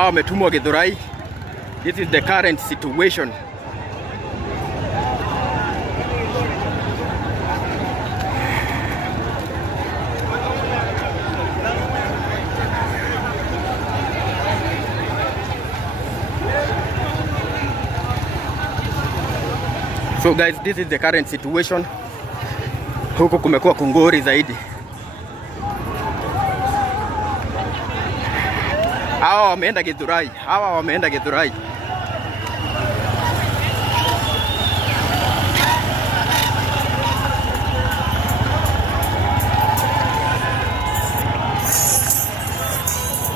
Hawa wametumwa Githurai. This is the current situation. So guys, this is the current situation. Huku kumekuwa kungori zaidi. Hawa wameenda Githurai. Hawa wameenda Githurai.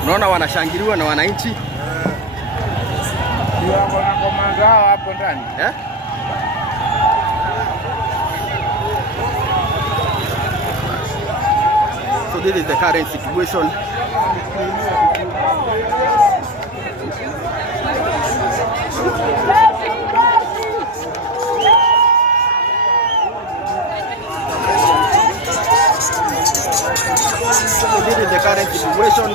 Unaona wanashangiliwa na wananchi. Ndio wana komanda hapo ndani. So this is the current situation. So this is the current situation.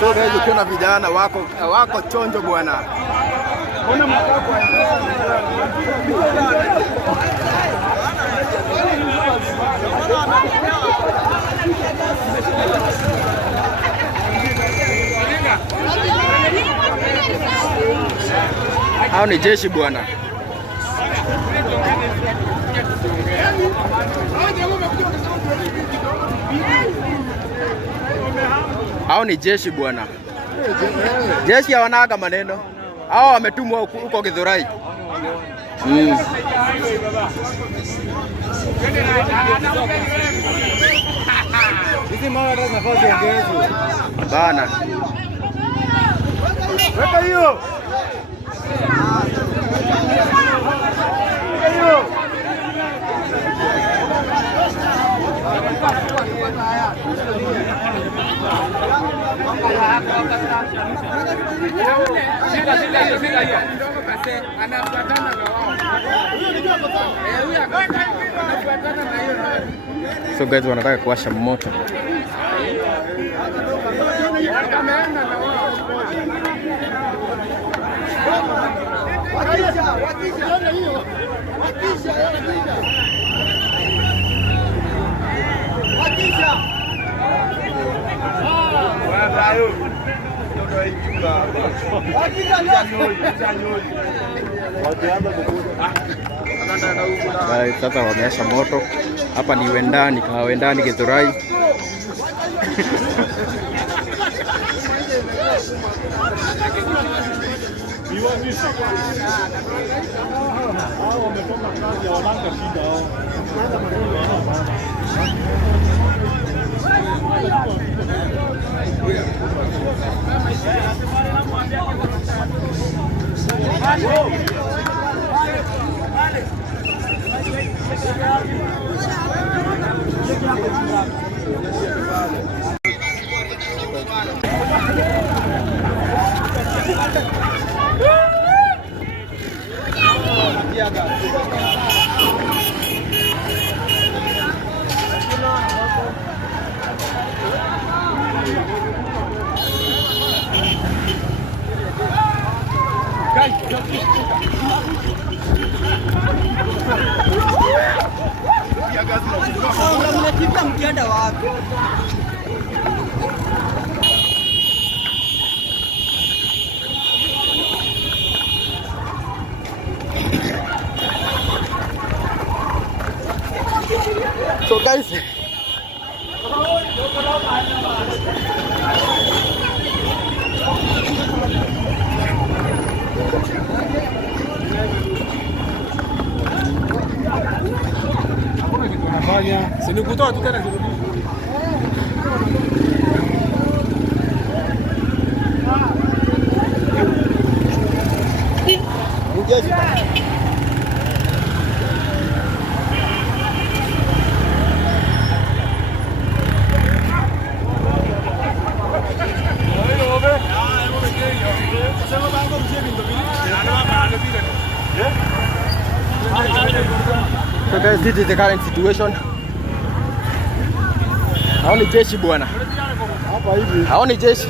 So guys, ukiona vijana wako chonjo bwana. Hao ni jeshi bwana. Hao ni jeshi bwana. Jeshi hawanaga maneno. Hao wametumwa huko Githurai. Hizi mawe nafasi ongezwe. Bana. Weka hiyo. So guys, wanataka kuwasha moto. Sasa wameasha moto. Hapa ni Wendani, kwa Wendani Githurai. Mkienda wapi? So guys, Sini kutoa tu tena guys, this is the current situation. Haoni jeshi bwana. Hapa hivi. Haoni jeshi.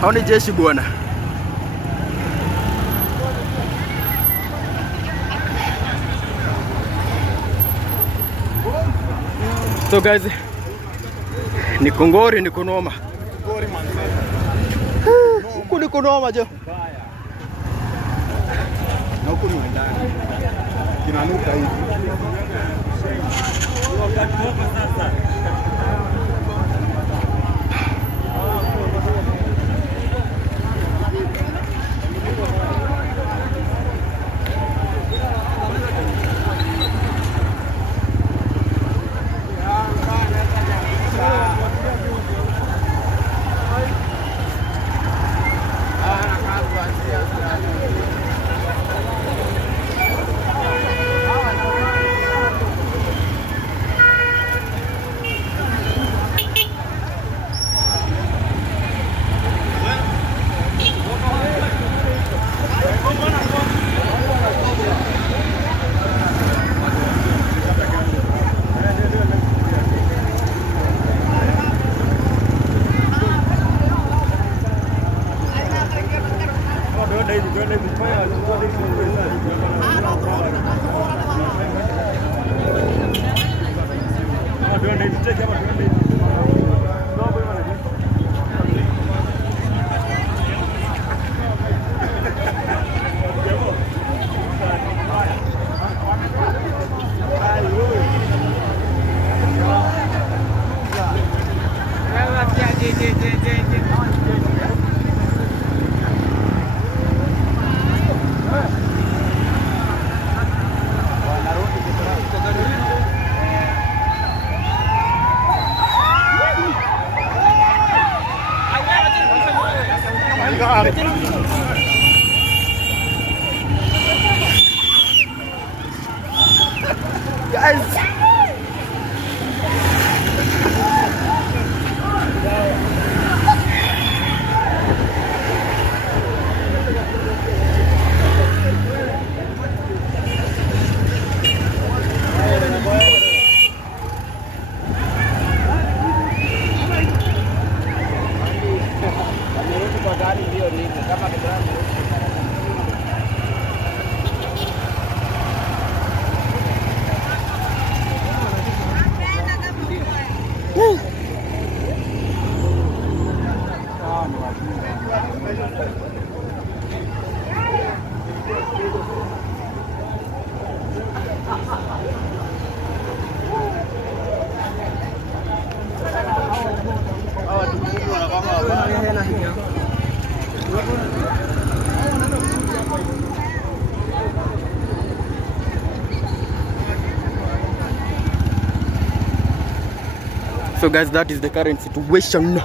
Haoni jeshi bwana. So guys, ni kongori, ni kunoma. Huku ni kunoma jo. Na huku ni ndani. Kinanuka hivi. Guys, so guys, that is the current situation.